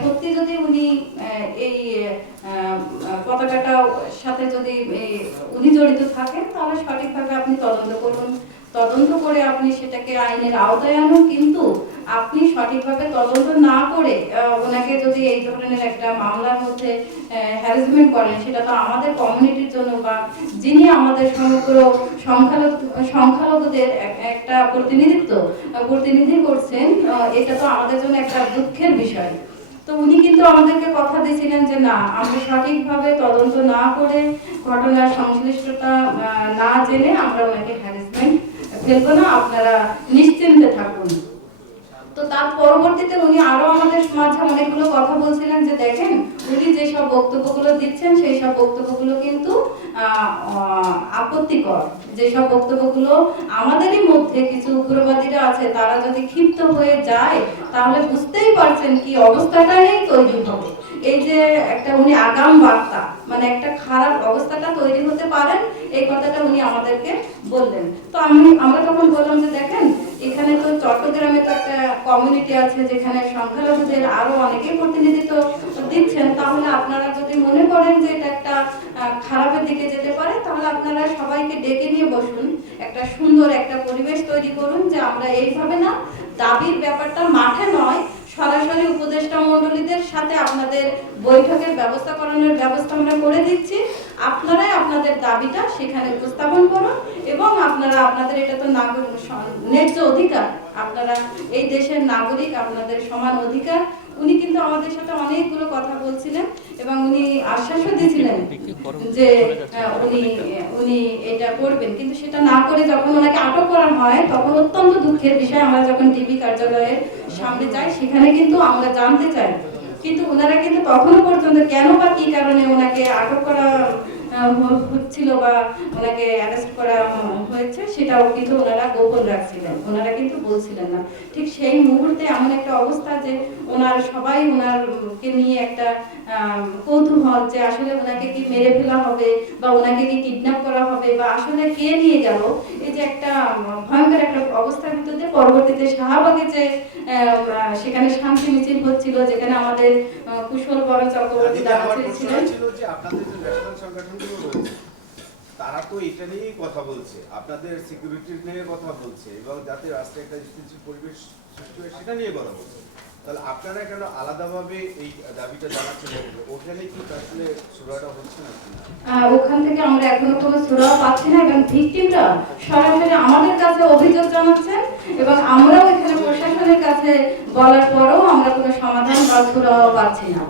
সত্যি যদি উনি এই পতাকাটা সাথে যদি উনি জড়িত থাকেন, তাহলে সঠিকভাবে আপনি তদন্ত করুন। তদন্ত করে আপনি সেটাকে আইনের আওতায় আনুন, কিন্তু আপনি সঠিকভাবে তদন্ত না করে ওনাকে যদি এই ধরনের একটা মামলার মধ্যে হ্যারাসমেন্ট করেন, সেটা তো আমাদের কমিউনিটির জন্য বা যিনি আমাদের সমগ্র সংখ্যালঘু সংখ্যালঘুদের একটা প্রতিনিধিত্ব, প্রতিনিধি করছেন এটা তো আমাদের জন্য একটা দুঃখের বিষয়। তো উনি কিন্তু আমাদেরকে কথা দিয়েছিলেন যে না, আমরা সঠিকভাবে তদন্ত না করে ঘটনার সংশ্লিষ্টতা না জেনে আমরা ওনাকে হ্যারাসমেন্ট ফেলব না, আপনারা নিশ্চিন্তে থাকুন। তো তার পরবর্তীতে উনি আরও আমাদের মাঝে অনেকগুলো কথা বলছিলেন যে দেখেন বক্তব্যগুলো দিচ্ছেন, সেই সব বক্তব্যগুলো কিন্তু আপত্তিকর। যেসব বক্তব্যগুলো আমাদেরই মধ্যে কিছু উগ্রবাদীরা আছে, তারা যদি ক্ষিপ্ত হয়ে যায়, তাহলে বুঝতেই পারছেন কি অবস্থাটাই তৈরি হবে। এই যে একটা উনি আগাম বার্তা মানে একটা খারাপ অবস্থাটা তৈরি হতে পারেন এই কথাটা উনি আমাদেরকে বললেন। তো আমি, আমরা তখন বললাম যে দেখেন, এখানে তো চট্টগ্রামে তো একটা কমিউনিটি আছে, যেখানে সংখ্যালঘুদের আরও অনেকে প্রতিনিধিত্ব দিচ্ছেন, তাহলে আপনারা যদি মনে করেন যে এটা একটা খারাপের দিকে যেতে পারে, তাহলে আপনারা সবাইকে ডেকে নিয়ে বসুন। একটা সুন্দর একটা পরিবেশ তৈরি করুন যে আমরা এইভাবে না দাবির ব্যাপারটা মাঠে নয়, সরাসরি উপদেষ্টা মণ্ডলীদের সাথে আপনাদের বৈঠকের ব্যবস্থা করানোর ব্যবস্থা আমরা করে দিচ্ছি। আপনারাই আপনাদের দাবিটা সেখানে উপস্থাপন করুন এবং আপনারা, আপনাদের এটা তো নাগরিক ন্যায্য অধিকার। আপনারা এই দেশের নাগরিক, আপনাদের সমান অধিকার। উনি কিন্তু আমাদের সাথে অনেকগুলো কথা বলছিলেন এবং উনি আশ্বাসও দিয়েছিলেন যে উনি উনি এটা করবেন। কিন্তু সেটা না করে যখন ওনাকে আটক করা হয়, তখন অত্যন্ত দুঃখের বিষয়। আমরা যখন টিভি কার্যালয়ের সামনে যাই, সেখানে কিন্তু আমরা জানতে চাই। কিন্তু ওনারা কিন্তু তখনও পর্যন্ত কেন বা কি কারণে ওনাকে আটক করা হচ্ছিল বা ওনাকে অ্যারেস্ট করা হয়েছে, সেটাও কিন্তু ওনারা গোপন রাখছিলেন। ওনারা কিন্তু বলছিলেন না। ঠিক সেই মুহূর্তে এমন একটা অবস্থা যে ওনার সবাই ওনারকে নিয়ে একটা কৌতূহল যে আসলে ওনাকে কি মেরে ফেলা হবে বা ওনাকে কি কিডন্যাপ করা হবে বা আসলে কে নিয়ে গেল যে একটা ভয়ঙ্কর একটা অবস্থার ভিতরে পরবর্তীতে শাহবাগে যে আহ, সেখানে শান্তি মিছিল হচ্ছিল যেখানে আমাদের কুশল বড় চক্রবর্তী প্রশ্ন ছিলেন তারা তো এটা নিয়েই কথা বলছে, আপনাদের সিকিউরিটি নিয়ে কথা বলছে এবং যাতে রাষ্ট্রে একটা পরিবেশ সৃষ্টি হয় সেটা নিয়ে কথা বলছে। তাহলে আপনারা কেন আলাদাভাবে এই দাবিটা জানাচ্ছেন? ওখানে কি আসলে সুরাটা হচ্ছে না? ওখান থেকে আমরা এখনও কোনো সুরাও পাচ্ছি না এবং ভিকটিমরা সরাসরি আমাদের কাছে অভিযোগ জানাচ্ছেন এবং আমরাও এখানে প্রশাসনের কাছে বলার পরেও আমরা কোনো সমাধান বা সুরাও পাচ্ছি না।